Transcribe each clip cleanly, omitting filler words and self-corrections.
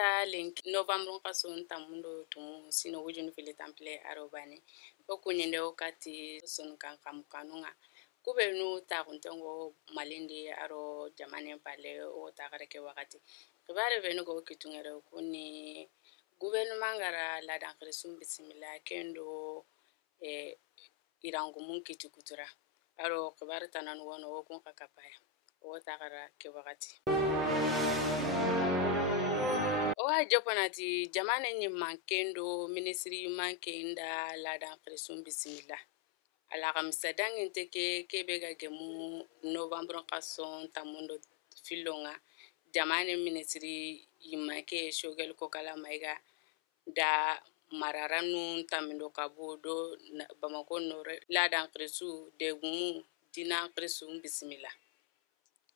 ta link november kason tamundo tumu sino wujun fili temple arobani okunyende okati son kankam kanunga kubenu ta kuntongo malindi aro jamane pale o ta gareke wakati kibare benu go kitungere kuni gouvernement ngara la dan krisum bismillah kendo irangumun kitikutura aro kibare tanan wono okun kakapaya o ta garake wakati Owa Japanati jamane ni mankendo ministry mankenda la dan presum bismillah ala kamsadang inteke kebega gemu november kason tamundo filonga jamane ministry yimake shogel kokala maiga da mararanu tamindo kabodo bamako nore la dan presu de gumu dina presum bismillah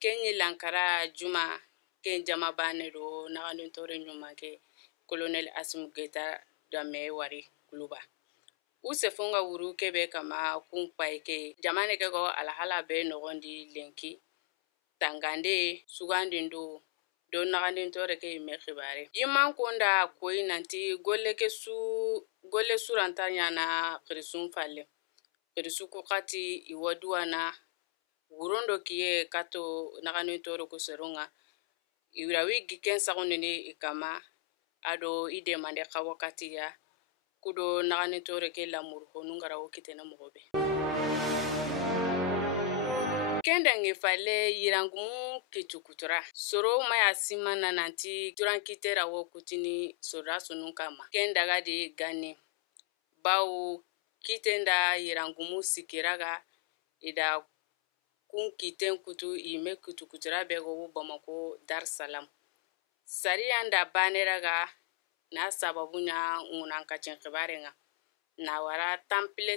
kenyi lankara juma ken jama banero naganun tore nyuma ke colonel Asim Geta dame wari kuluba use fonga wuru kebe kama kumpai ke jamane ke go alahala be nogondi lenki tangande sugandindo do naganun tore ke me khibare yiman konda koyi nanti golle surantanya na krisun falle krisu ko kati iwaduana wurondo kiye kato naganun tore ko serunga Iurawi giken sagunini ikama ado ide mande ka wakati ya kudo nagani tore ke lamur honu ngara wokitena mogobe kenda ngefale yirangumu kitukutura soro maya simana nanti turankitera wokutini sora sunun kama kenda gadi gani bawu kitenda yirangumu sikiraga ida kun kiten kutu ime kutukutura bego Bamako Dar Salam sarianda baneraga na sababunya ngunanka chenkibarenga na wara temple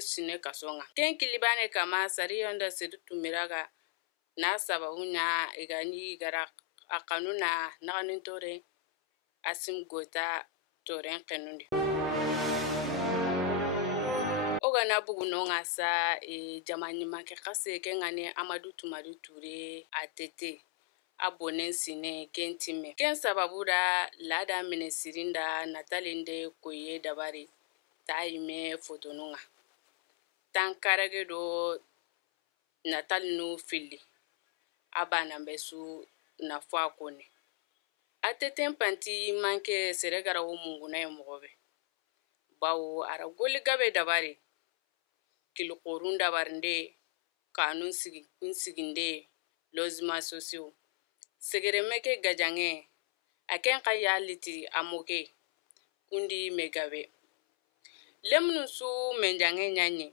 sine kasonga ken kilibane kama sariyanda sedutumiraga na sababunya igani gara akanuna naganintore Asim Gota toren kenundi Ogana bugu nonga sa jamani make kase kengane Amadou Toumadou Touré atete abonen sine kentime ken sababuda lada minesirinda natalinde koye dabari taime fotonunga tankarage do natalinu fili abana besu na fwa kone atete panti manke seregara wo munguna yemogobe bawo ara goli gabe dabari kilokorun dabarinde kanun siginde lozima sosio segeremeke gajange aken kayaliti amoke kundi megabe lemnu su menjange nyanyi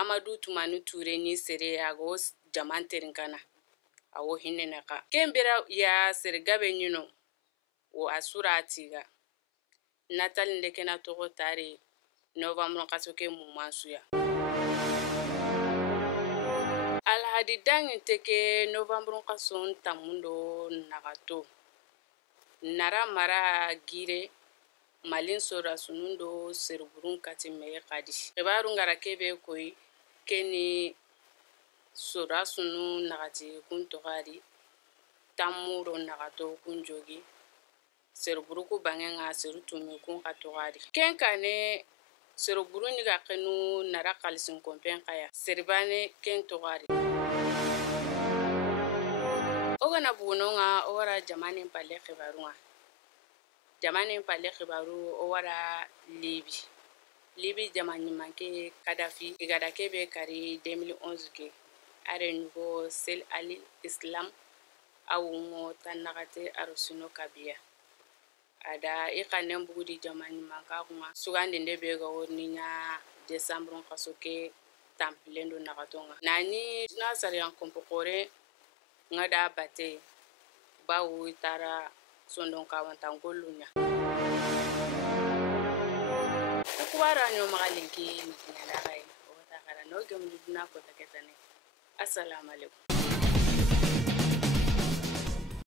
Amadou Toumadou Touré ni sere ago jamanterin kana awo hinenaka kembera ya sergabe nyino o asura atiga natalinde kena togo tare november kasoke mumasuya alhadi dangin teke november kason tamundo nagato nara mara gire malin sora sunundo serburun katime kadi ebaru ngara kebe koy keni sora sunu nagati kuntogari tamuro nagato kunjogi serburuku bangenga serutumi kun katogari kenkane seruburu niga kenu nara kalisin kompen kaya serbane kentogari ogana bunonga owara jamane pale khibarunga jamane pale khibaru owara libi jamani manke Kadafi igada kebe kari 2011 ke are nugo sel ali islam awungo tanagate arusino kabia ada ikanem bugudi jamani manka kuma sugandi ndebe ga woninya December kasoke tampilendo nagatonga nani nasari an kompokore ngada bate bawu tara sondon kawantangolunya kuwara nyo magalinki nikinalagai o takara no gemduna ko taketane assalamu alaikum